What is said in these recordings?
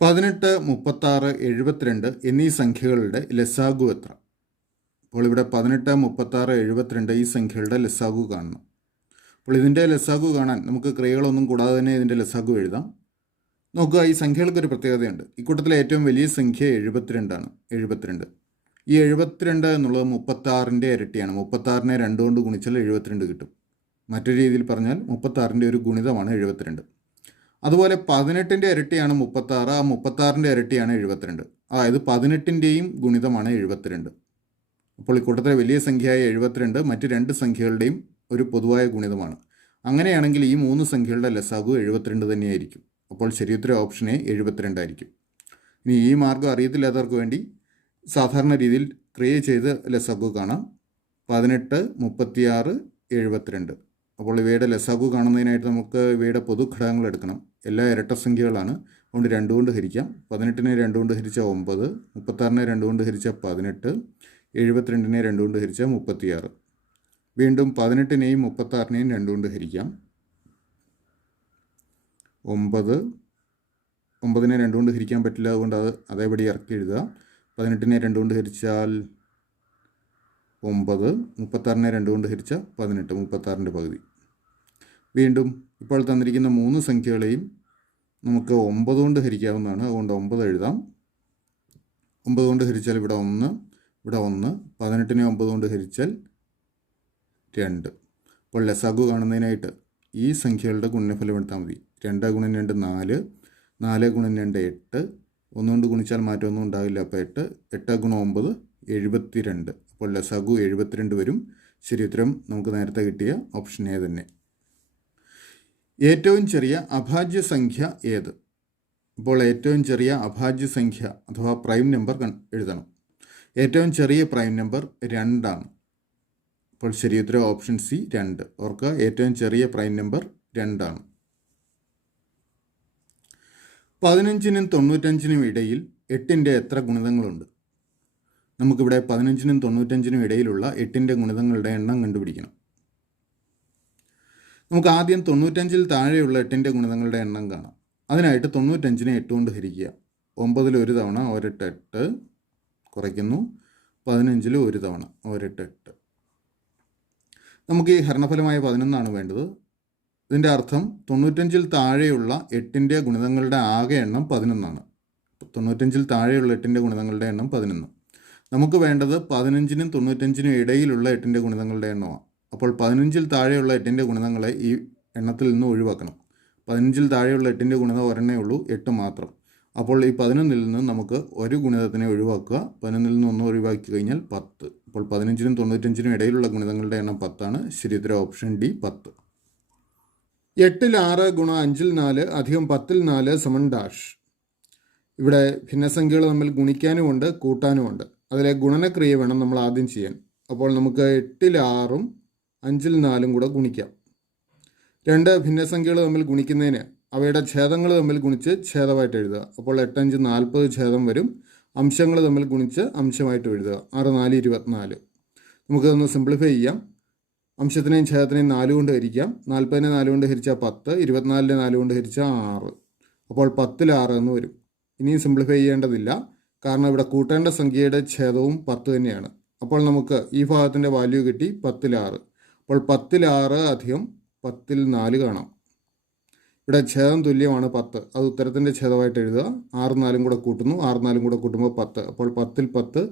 18, 36, 72 എന്നീ സംഖ്യകളുടെ ലസാഗു എത്ര? അപ്പോൾ ഇവിടെ 18, 36, 72 ഈ സംഖ്യകളുടെ ലസാഗു കാണണം. അപ്പോൾ ഇതിൻ്റെ ലസാഗു കാണാൻ നമുക്ക് ക്രിയകളൊന്നും കൂടാതെ തന്നെ ഇതിൻ്റെ ലസാഗു എഴുതാം. നോക്കുക, ഈ സംഖ്യകൾക്കൊരു പ്രത്യേകതയുണ്ട്. ഇക്കൂട്ടത്തിലെ ഏറ്റവും വലിയ സംഖ്യ 72 ആണ്. 72. ഈ 72 എന്നുള്ളത് 36ൻ്റെ ഇരട്ടിയാണ്. 36നെ 2 കൊണ്ട് ഗുണിച്ചാൽ 72 കിട്ടും. മറ്റൊരു രീതിയിൽ പറഞ്ഞാൽ 36ൻ്റെ ഒരു ഗുണിതമാണ് 72. അതുപോലെ 18ൻ്റെ ഇരട്ടിയാണ് 36. ആ 36ൻ്റെ ഇരട്ടിയാണ് 72. അതായത് 18ൻ്റെയും ഗുണിതമാണ് 72. അപ്പോൾ ഇക്കൂട്ടത്തിലെ വലിയ സംഖ്യയായ 72 മറ്റ് രണ്ട് സംഖ്യകളുടെയും ഒരു പൊതുവായ ഗുണിതമാണ്. അങ്ങനെയാണെങ്കിൽ ഈ മൂന്ന് സംഖ്യകളുടെ ലസാഗു 72 തന്നെയായിരിക്കും. അപ്പോൾ ശരിയുത്തരം ഓപ്ഷൻ എ 72 ആയിരിക്കും. ഇനി ഈ മാർഗ്ഗം അറിയത്തില്ലാത്തവർക്ക് വേണ്ടി സാധാരണ രീതിയിൽ ക്രിയ ചെയ്ത് ലസാഗു കാണാം. 18, 36, 72. അപ്പോൾ ഇവയുടെ ലസാഗു കാണുന്നതിനായിട്ട് നമുക്ക് ഇവയുടെ പൊതുഘടകങ്ങൾ എടുക്കണം. എല്ലാ ഇരട്ടസംഖ്യകളാണ്, അതുകൊണ്ട് 2 കൊണ്ട് ഹരിക്കാം. 18നെ 2 കൊണ്ട് ഹരിച്ചാൽ 9, 36നെ 2 കൊണ്ട് ഹരിച്ചാൽ 18, 72നെ 2 കൊണ്ട് ഹരിച്ചാൽ 36. വീണ്ടും 18നെയും 36നെയും 2 കൊണ്ട് ഹരിക്കാം. 9, 9നെ 2 കൊണ്ട് ഹരിക്കാൻ പറ്റില്ല, അതുകൊണ്ട് അതേപടി ഇറക്കി എഴുതുക. 18നെ 2 കൊണ്ട് ഹരിച്ചാൽ 9, 36നെ 2 കൊണ്ട് ഹരിച്ചാൽ 18, 36ൻ്റെ പകുതി. വീണ്ടും ഇപ്പോൾ തന്നിരിക്കുന്ന മൂന്ന് സംഖ്യകളെയും നമുക്ക് 9 കൊണ്ട് ഹരിക്കാവുന്നതാണ്, അതുകൊണ്ട് 9 എഴുതാം. 9 കൊണ്ട് ഹരിച്ചാൽ ഇവിടെ 1, ഇവിടെ 1. 18നെ 9 കൊണ്ട് ഹരിച്ചാൽ 2. അപ്പോൾ ലസാഗു കാണുന്നതിനായിട്ട് ഈ സംഖ്യകളുടെ ഗുണനഫലം എടുത്താൽ മതി. 2 ഗുണം 2 4, 4 ഗുണം 2 8, 1 കൊണ്ട് ഗുണിച്ചാൽ മാറ്റമൊന്നും ഉണ്ടാവില്ല. അപ്പോൾ 8, 8 ഗുണം 9 72. അപ്പോൾ ലസാഗു 72 വരും. ശരി ഉത്തരം നമുക്ക് നേരത്തെ കിട്ടിയ ഓപ്ഷൻ എ തന്നെ. ഏറ്റവും ചെറിയ അഭാജ്യ സംഖ്യ ഏത്? അപ്പോൾ ഏറ്റവും ചെറിയ അഭാജ്യ സംഖ്യ അഥവാ പ്രൈം നമ്പർ എഴുതണം. ഏറ്റവും ചെറിയ പ്രൈം നമ്പർ 2 ആണ്. അപ്പോൾ ശരി ഉത്തരം ഓപ്ഷൻ സി 2. ഓർക്കുക, ഏറ്റവും ചെറിയ പ്രൈം നമ്പർ 2 ആണ്. 15നും 95നും ഇടയിൽ 8ൻ്റെ എത്ര ഗുണിതങ്ങളുണ്ട്? നമുക്കിവിടെ 15നും 95നും ഇടയിലുള്ള 8ൻ്റെ ഗുണിതങ്ങളുടെ എണ്ണം കണ്ടുപിടിക്കണം. നമുക്ക് ആദ്യം 95ൽ താഴെയുള്ള 8ൻ്റെ ഗുണിതങ്ങളുടെ എണ്ണം കാണാം. അതിനായിട്ട് 95നെ 8 കൊണ്ട് ഹരിക്കുക. 9ൽ ഒരു തവണ ഒരെട്ട് 8 കുറയ്ക്കുന്നു. 15ൽ ഒരു തവണ ഒരെട്ട് 8. നമുക്ക് ഈ ഹരണഫലമായ 11 വേണ്ടത്. ഇതിൻ്റെ അർത്ഥം 95ൽ താഴെയുള്ള 8ൻ്റെ ഗുണിതങ്ങളുടെ ആകെ എണ്ണം 11. 95ൽ താഴെയുള്ള 8ൻ്റെ ഗുണിതങ്ങളുടെ എണ്ണം 11. നമുക്ക് വേണ്ടത് 15നും 95നും ഇടയിലുള്ള 8ൻ്റെ ഗുണിതങ്ങളുടെ എണ്ണമാണ്. അപ്പോൾ 15ൽ താഴെയുള്ള 8ൻ്റെ ഗുണിതങ്ങളെ ഈ എണ്ണത്തിൽ നിന്ന് ഒഴിവാക്കണം. 15ൽ താഴെയുള്ള 8ൻ്റെ ഗുണിതം ഒരെണ്ണേ ഉള്ളൂ, 8 മാത്രം. അപ്പോൾ ഈ 11ൽ നിന്ന് നമുക്ക് ഒരു ഗുണിതത്തിനെ ഒഴിവാക്കുക. 11ൽ നിന്ന് 1 ഒഴിവാക്കി കഴിഞ്ഞാൽ 10. അപ്പോൾ 15നും 95നും ഇടയിലുള്ള ഗുണിതങ്ങളുടെ എണ്ണം 10 ആണ്. ശരി ഉത്തരം ഓപ്ഷൻ ഡി 10. 8ൽ 6 ഗുണം 5ൽ 4 അധികം 10ൽ 4 സമൻ ഡാഷ്. ഇവിടെ ഭിന്നസംഖ്യകൾ തമ്മിൽ ഗുണിക്കാനുമുണ്ട് കൂട്ടാനുമുണ്ട്. അതിലെ ഗുണനക്രിയ വേണം നമ്മൾ ആദ്യം ചെയ്യാൻ. അപ്പോൾ നമുക്ക് 8ൽ 6ഉം 5ൽ 4ഉം കൂടെ ഗുണിക്കാം. രണ്ട് ഭിന്നസംഖ്യകൾ തമ്മിൽ ഗുണിക്കുന്നതിന് അവയുടെ ഛേദങ്ങൾ തമ്മിൽ ഗുണിച്ച് ഛേദമായിട്ട് എഴുതുക. അപ്പോൾ 8, 5, 40 ഛേദം വരും. അംശങ്ങൾ തമ്മിൽ ഗുണിച്ച് അംശമായിട്ട് എഴുതുക. 6, 4, 24. നമുക്കതൊന്ന് സിംപ്ലിഫൈ ചെയ്യാം. അംശത്തിനെയും ഛേദത്തിനെയും 4 കൊണ്ട് ഹരിക്കാം. 40നെ 4 കൊണ്ട് ഹരിച്ചാൽ 10, 24നെ 4 കൊണ്ട് ഹരിച്ചാൽ 6. അപ്പോൾ 10ൽ 6 എന്ന് വരും. ഇനിയും സിംപ്ലിഫൈ ചെയ്യേണ്ടതില്ല, കാരണം ഇവിടെ കൂട്ടേണ്ട സംഖ്യയുടെ ഛേദവും 10 തന്നെയാണ്. അപ്പോൾ നമുക്ക് ഈ ഭാഗത്തിൻ്റെ വാല്യൂ കിട്ടി 10ൽ 6. അപ്പോൾ 10ൽ 6 അധികം 10ൽ 4 കാണാം. ഇവിടെ ഛേദം തുല്യമാണ് 10. അത് ഉത്തരത്തിൻ്റെ ഛേദമായിട്ട് എഴുതുക. 6, 4 കൂടെ കൂട്ടുന്നു. 6, 4 കൂടെ കൂട്ടുമ്പോൾ 10. അപ്പോൾ 10ൽ 10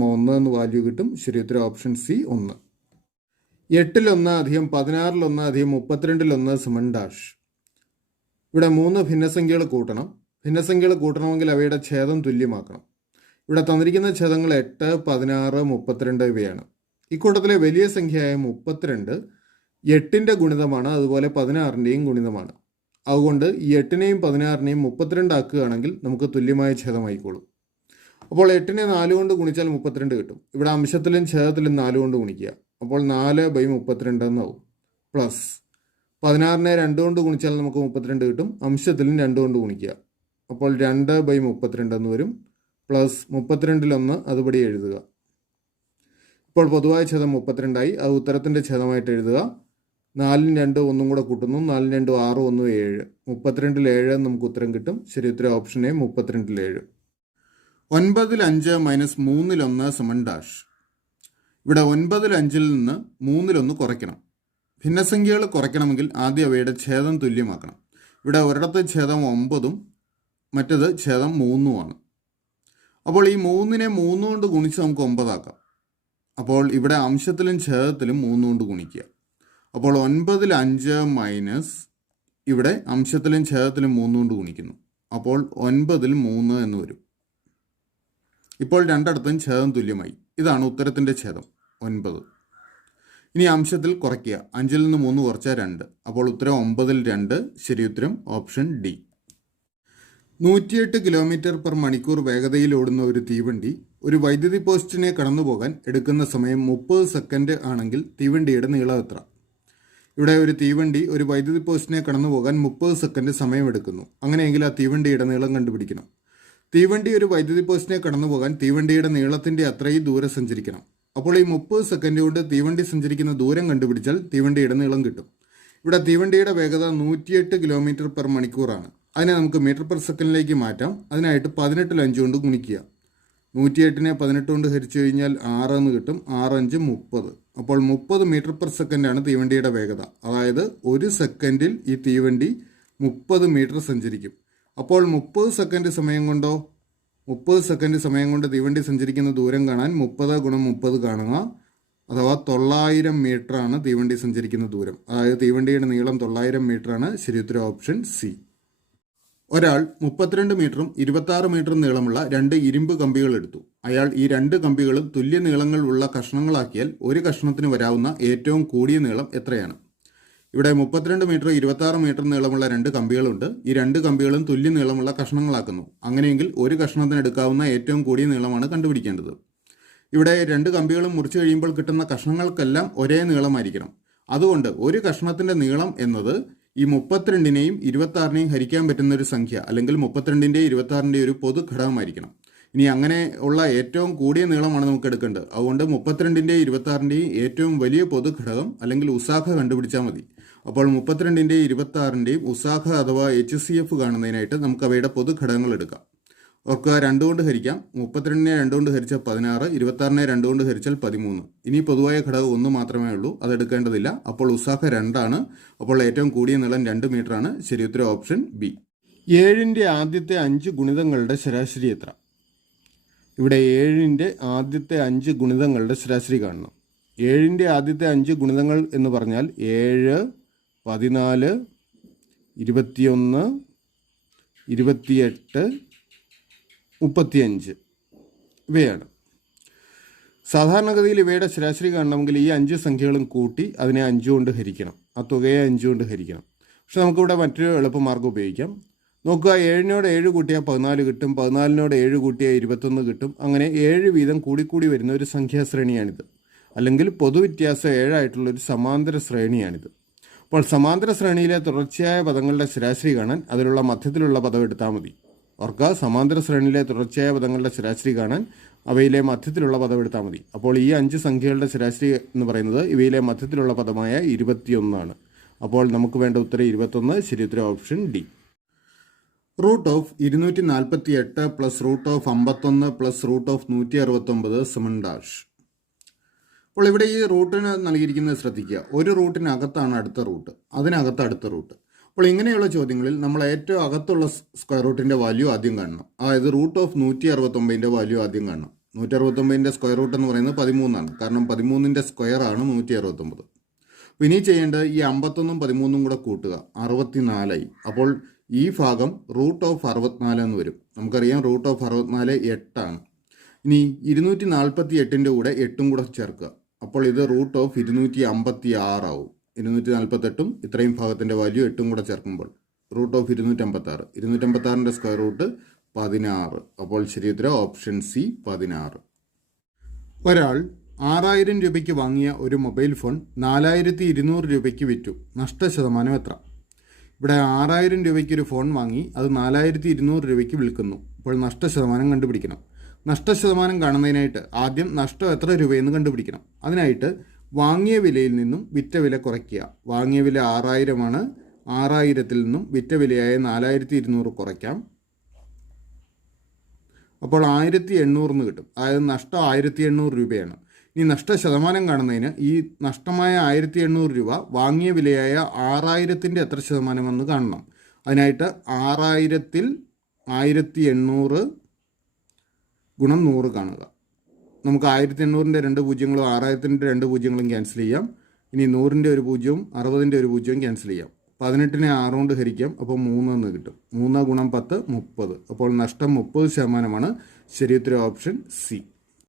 1 എന്ന് വാല്യൂ കിട്ടും. ശരി ഉത്തരം ഓപ്ഷൻ സി 1. 8ൽ 1 അധികം 16ൽ 1 അധികം 32ൽ 1 സമൻ ഡാഷ്. ഇവിടെ 3 ഭിന്നസംഖ്യകൾ കൂട്ടണം. ഭിന്നസംഖ്യകൾ കൂട്ടണമെങ്കിൽ അവയുടെ ഛേദം തുല്യമാക്കണം. ഇവിടെ തന്നിരിക്കുന്ന ഛേദങ്ങൾ 8, 16, 32 ഇവയാണ്. ഇക്കൂട്ടത്തിലെ വലിയ സംഖ്യയായ 32 8ൻ്റെ ഗുണിതമാണ്, അതുപോലെ 16ൻ്റെയും ഗുണിതമാണ്. അതുകൊണ്ട് ഈ 8നെയും 16നെയും 32 ആക്കുകയാണെങ്കിൽ നമുക്ക് തുല്യമായ ഛേദമായിക്കോളും. അപ്പോൾ 8നെ 4 കൊണ്ട് ഗുണിച്ചാൽ 32 കിട്ടും. ഇവിടെ അംശത്തിലും ഛേദത്തിലും 4 കൊണ്ട് ഗുണിക്കുക. അപ്പോൾ 4/32 എന്നാവും. പ്ലസ് 16നെ 2 കൊണ്ട് ഗുണിച്ചാൽ നമുക്ക് 32 കിട്ടും. അംശത്തിലും 2 കൊണ്ട് ഗുണിക്കുക. അപ്പോൾ 2/32 എന്ന് വരും. പ്ലസ് 32ൽ 1 അതുപടി എഴുതുക. ഇപ്പോൾ പൊതുവായ ഛേദം 32 ആയി. അത് ഉത്തരത്തിൻ്റെ ഛേദമായിട്ട് എഴുതുക. 4 2 ഒന്നും കൂടെ കൂട്ടുന്നു. 4 2 6 1 7. 32 7 നമുക്ക് ഉത്തരം കിട്ടും. ശരി ഉത്തരം option A 32 7. 9 5 minus 3 1 summon dash. ഇവിടെ 9 5 നിന്ന് 3 1 കുറയ്ക്കണം. ഭിന്നസംഖ്യകൾ കുറയ്ക്കണമെങ്കിൽ ആദ്യം അവയുടെ ഛേദം തുല്യമാക്കണം. ഇവിടെ ഒരിടത്ത് ഛേദം 9 മറ്റത് ഛേദം 3 അപ്പോൾ ഈ 3നെ 3 കൊണ്ട് ഗുണിച്ച് നമുക്ക് 9 ആക്കാം. അപ്പോൾ ഇവിടെ അംശത്തിലും ഛേദത്തിലും 3 കൊണ്ട് ഗുണിക്കുക. അപ്പോൾ 9 5 മൈനസ് ഇവിടെ അംശത്തിലും ഛേദത്തിലും 3 കൊണ്ട് ഗുണിക്കുന്നു. അപ്പോൾ 9 3 എന്ന് വരും. ഇപ്പോൾ രണ്ടിടത്തും ഛേദം തുല്യമായി. ഇതാണ് ഉത്തരത്തിൻ്റെ ഛേദം 9. ഇനി അംശത്തിൽ കുറയ്ക്കുക. 5 നിന്ന് 3 കുറച്ചാൽ 2. അപ്പോൾ ഉത്തരം 9 2. ശരി ഉത്തരം ഓപ്ഷൻ ഡി. 108 കിലോമീറ്റർ പെർ മണിക്കൂർ വേഗതയിൽ ഓടുന്ന ഒരു തീവണ്ടി ഒരു വൈദ്യുതി പോസ്റ്റിനെ കടന്നുപോകാൻ എടുക്കുന്ന സമയം 30 സെക്കൻഡ് ആണെങ്കിൽ തീവണ്ടിയുടെ നീളം എത്ര? ഇവിടെ ഒരു തീവണ്ടി ഒരു വൈദ്യുതി പോസ്റ്റിനെ കടന്നുപോകാൻ 30 സെക്കൻഡ് സമയമെടുക്കുന്നു. അങ്ങനെയെങ്കിൽ ആ തീവണ്ടിയുടെ നീളം കണ്ടുപിടിക്കണം. തീവണ്ടി ഒരു വൈദ്യുതി പോസ്റ്റിനെ കടന്നുപോകാൻ തീവണ്ടിയുടെ നീളത്തിൻ്റെ അത്രയും ദൂരം സഞ്ചരിക്കണം. അപ്പോൾ ഈ 30 സെക്കൻഡ് കൊണ്ട് തീവണ്ടി സഞ്ചരിക്കുന്ന ദൂരം കണ്ടുപിടിച്ചാൽ തീവണ്ടിയുടെ നീളം കിട്ടും. ഇവിടെ തീവണ്ടിയുടെ വേഗത 108 കിലോമീറ്റർ പെർ മണിക്കൂറാണ്. അതിനെ നമുക്ക് മീറ്റർ പെർ സെക്കൻഡിലേക്ക് മാറ്റാം. അതിനായിട്ട് 18 5 കൊണ്ട് ഗുണിക്കുക. 108നെ 18 കൊണ്ട് ഹരിച്ചു കഴിഞ്ഞാൽ 6 എന്ന് കിട്ടും. 6 5 30. അപ്പോൾ 30 മീറ്റർ പെർ സെക്കൻഡാണ് തീവണ്ടിയുടെ വേഗത. അതായത് ഒരു സെക്കൻഡിൽ ഈ തീവണ്ടി 30 മീറ്റർ സഞ്ചരിക്കും. അപ്പോൾ 30 സെക്കൻഡ് സമയം കൊണ്ടോ 30 സെക്കൻഡ് സമയം കൊണ്ട് തീവണ്ടി സഞ്ചരിക്കുന്ന ദൂരം കാണാൻ 30 × 30 കാണുക. അഥവാ 900 മീറ്ററാണ് തീവണ്ടി സഞ്ചരിക്കുന്ന ദൂരം. അതായത് തീവണ്ടിയുടെ നീളം 900 മീറ്ററാണ്. ശരി ഉത്തരം ഓപ്ഷൻ സി. ഒരാൾ 32 മീറ്ററും 26 മീറ്ററും നീളമുള്ള 2 ഇരുമ്പ് കമ്പികൾ എടുത്തു. അയാൾ ഈ 2 കമ്പികളും തുല്യ നീളങ്ങൾ ഉള്ള കഷ്ണങ്ങളാക്കിയാൽ ഒരു കഷ്ണത്തിന് വരാവുന്ന ഏറ്റവും കൂടിയ നീളം എത്രയാണ്? ഇവിടെ 32 മീറ്റർ 26 മീറ്റർ നീളമുള്ള 2 കമ്പികളുണ്ട്. ഈ 2 കമ്പികളും തുല്യ നീളമുള്ള കഷ്ണങ്ങളാക്കുന്നു. അങ്ങനെയെങ്കിൽ ഒരു കഷ്ണത്തിന് എടുക്കാവുന്ന ഏറ്റവും കൂടിയ നീളമാണ് കണ്ടുപിടിക്കേണ്ടത്. ഇവിടെ 2 കമ്പികളും മുറിച്ച് കഴിയുമ്പോൾ കിട്ടുന്ന കഷ്ണങ്ങൾക്കെല്ലാം ഒരേ നീളമായിരിക്കണം. അതുകൊണ്ട് ഒരു കഷ്ണത്തിൻ്റെ നീളം എന്നത് ഈ 32നെയും 26നെയും ഹരിക്കാൻ പറ്റുന്ന ഒരു സംഖ്യ, അല്ലെങ്കിൽ 32ൻ്റെയും 26ൻ്റെയും ഒരു പൊതു ഘടകമായിരിക്കണം. ഇനി അങ്ങനെ ഉള്ള ഏറ്റവും കൂടിയ നീളമാണ് നമുക്ക് എടുക്കേണ്ടത്. അതുകൊണ്ട് 32ൻ്റെയും 26ൻ്റെയും ഏറ്റവും വലിയ പൊതു ഘടകം അല്ലെങ്കിൽ ഉസാഖ കണ്ടുപിടിച്ചാൽ മതി. അപ്പോൾ 32ൻ്റെയും 26ൻ്റെയും ഉസാഖ അഥവാ HCF കാണുന്നതിനായിട്ട് നമുക്ക് അവയുടെ പൊതു ഘടകങ്ങൾ എടുക്കാം. ഓർക്കുക, 2 കൊണ്ട് ഹരിക്കാം. 32നെ 2 കൊണ്ട് ഹരിച്ചാൽ 16, 26നെ 2 കൊണ്ട് ഹരിച്ചാൽ 13. ഇനി പൊതുവായ ഘടകം 1 മാത്രമേ ഉള്ളൂ, അതെടുക്കേണ്ടതില്ല. അപ്പോൾ ഉസാഖ 2 ആണ്. അപ്പോൾ ഏറ്റവും കൂടിയ നീളം 2 മീറ്ററാണ്. ശരി ഉത്തരം ഓപ്ഷൻ ബി. 7ൻ്റെ ആദ്യത്തെ 5 ഗുണിതങ്ങളുടെ ശരാശരി എത്ര? ഇവിടെ 7ൻ്റെ ആദ്യത്തെ 5 ഗുണിതങ്ങളുടെ ശരാശരി കാണണം. 7ൻ്റെ ആദ്യത്തെ 5 ഗുണിതങ്ങൾ എന്ന് പറഞ്ഞാൽ 7, 14, 21, 28, 35 ഇവയാണ്. സാധാരണഗതിയിൽ ഇവയുടെ ശരാശരി കാണണമെങ്കിൽ ഈ 5 സംഖ്യകളും കൂട്ടി അതിനെ 5 കൊണ്ട് ഹരിക്കണം. ആ തുകയെ 5 കൊണ്ട് ഹരിക്കണം. പക്ഷെ നമുക്കിവിടെ മറ്റൊരു എളുപ്പമാർഗ്ഗം ഉപയോഗിക്കാം. നോക്കുക, 7നോട് 7 കൂട്ടിയാൽ 14 കിട്ടും. 14നോട് 7 കൂട്ടിയാൽ 21 കിട്ടും. അങ്ങനെ 7 വീതം കൂടിക്കൂടി വരുന്ന ഒരു സംഖ്യാശ്രേണിയാണിത്. അല്ലെങ്കിൽ പൊതുവ്യത്യാസം 7 ആയിട്ടുള്ളൊരു സമാന്തര ശ്രേണിയാണിത്. അപ്പോൾ സമാന്തര ശ്രേണിയിലെ തുടർച്ചയായ പദങ്ങളുടെ ശരാശരി കാണാൻ അതിലുള്ള മധ്യത്തിലുള്ള പദം എടുത്താൽ മതി. ഓർക്കുക, സമാന്തര ശ്രേണിയിലെ തുടർച്ചയായ പദങ്ങളുടെ ശരാശരി കാണാൻ അവയിലെ മധ്യത്തിലുള്ള പദം എടുത്താൽ മതി. അപ്പോൾ ഈ 5 സംഖ്യകളുടെ ശരാശരി എന്ന് പറയുന്നത് ഇവയിലെ മധ്യത്തിലുള്ള പദമായ 21 ആണ്. അപ്പോൾ നമുക്ക് വേണ്ട ഉത്തരം 21. ശരി ഉത്തരം ഓപ്ഷൻ ഡി. √248 പ്ലസ് √51 പ്ലസ് √169 സമൻ ഡാഷ്. അപ്പോൾ ഇവിടെ ഈ റൂട്ടിന് നൽകിയിരിക്കുന്നത് ശ്രദ്ധിക്കുക. ഒരു റൂട്ടിനകത്താണ് അടുത്ത റൂട്ട്, അതിനകത്ത് അടുത്ത റൂട്ട്. അപ്പോൾ ഇങ്ങനെയുള്ള ചോദ്യങ്ങളിൽ നമ്മൾ ഏറ്റവും അകത്തുള്ള സ്ക്വയർ റൂട്ടിൻ്റെ വാല്യൂ ആദ്യം കാണണം. അതായത് √169ൻ്റെ വാല്യൂ ആദ്യം കാണണം. 169ൻ്റെ സ്ക്വയർ റൂട്ട് എന്ന് പറയുന്നത് 13 കാരണം 13ൻ്റെ സ്ക്വയർ ആണ് 169. അപ്പോൾ ഇനി ചെയ്യേണ്ടത് ഈ 51ഉം 13ഉം കൂടെ കൂട്ടുക, 64 ആയി. അപ്പോൾ ഈ ഭാഗം √64 എന്ന് വരും. നമുക്കറിയാം √64 8 ആണ്. ഇനി 248ൻ്റെ കൂടെ 8ഉം കൂടെ ചേർക്കുക. അപ്പോൾ ഇത് √256 ആവും. 248ഉം ഇത്രയും ഭാഗത്തിൻ്റെ വാല്യൂ 8ഉം കൂടെ ചേർക്കുമ്പോൾ √256. 256ൻ്റെ സ്ക്വയർ റൂട്ട് 16. അപ്പോൾ ശരി ഉത്തരം ഓപ്ഷൻ സി 16. ഒരാൾ 6000 രൂപയ്ക്ക് വാങ്ങിയ ഒരു മൊബൈൽ ഫോൺ 4200 രൂപയ്ക്ക് വിറ്റു. നഷ്ടശതമാനം എത്ര? ഇവിടെ 6000 രൂപയ്ക്ക് ഒരു ഫോൺ വാങ്ങി അത് 4200 രൂപയ്ക്ക് വിൽക്കുന്നു. അപ്പോൾ നഷ്ടശതമാനം കണ്ടുപിടിക്കണം. നഷ്ടശതമാനം കാണുന്നതിനായിട്ട് ആദ്യം നഷ്ടം എത്ര രൂപയെന്ന് കണ്ടുപിടിക്കണം. അതിനായിട്ട് വാങ്ങിയ വിലയിൽ നിന്നും വിറ്റ വില കുറയ്ക്കുക. വാങ്ങിയ വില 6000 6000-ൽ നിന്നും വിറ്റ വിലയായ 4200 കുറയ്ക്കാം. അപ്പോൾ 1800 കിട്ടും. അതായത് നഷ്ടം 1800 രൂപയാണ്. ഈ നഷ്ട ശതമാനം കാണുന്നതിന് ഈ നഷ്ടമായ 1800 രൂപ വാങ്ങിയ വിലയായ 6000-ൻ്റെ എത്ര ശതമാനമെന്ന് കാണണം. അതിനായിട്ട് 6000-ൽ 1800 ഗുണം 100 കാണുക. നമുക്ക് 1800-ൻ്റെ 2 പൂജ്യങ്ങളും 6000-ൻ്റെ 2 പൂജ്യങ്ങളും ക്യാൻസൽ ചെയ്യാം. ഇനി 100-ൻ്റെ 1 പൂജ്യവും 60-ൻ്റെ 1 പൂജ്യവും ക്യാൻസൽ ചെയ്യാം. 18-നെ 6 കൊണ്ട് ഹരിക്കാം. അപ്പോൾ 3 എന്ന് കിട്ടും. 3 ഗുണം 10 30. അപ്പോൾ നഷ്ടം 30%. ശരി ഉത്തരം ഓപ്ഷൻ സി.